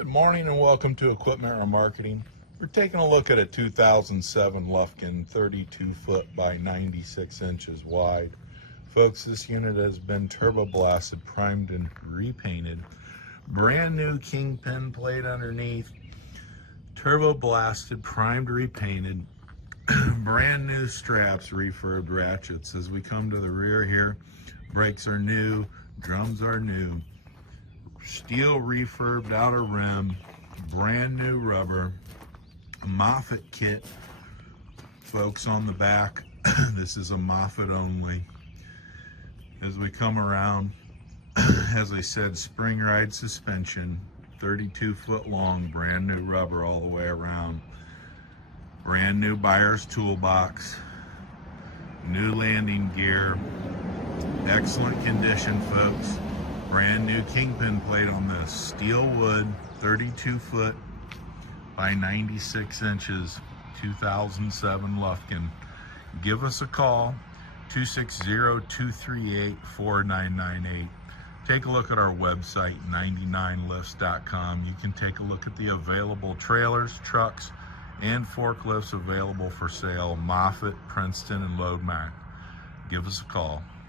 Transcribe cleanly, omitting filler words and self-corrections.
Good morning and welcome to Equipment Remarketing. We're taking a look at a 2007 Lufkin 32 foot by 96 inches wide. Folks, this unit has been turbo blasted, primed and repainted. Brand new kingpin plate underneath. Turbo blasted, primed, repainted. Brand new straps, refurbed ratchets. As we come to the rear here, brakes are new, drums are new. Steel refurbed outer rim, brand new rubber, Moffett kit, folks, on the back. This is a Moffett only. As we come around, as I said, spring ride suspension, 32 foot long, brand new rubber all the way around. Brand new buyer's toolbox, new landing gear, excellent condition, folks. Brand new kingpin plate on this, steel wood, 32 foot by 96 inches, 2007 Lufkin. Give us a call, 260-238-4998. Take a look at our website, 99lifts.com. You can take a look at the available trailers, trucks, and forklifts available for sale, Moffett, Princeton, and Loadmac. Give us a call.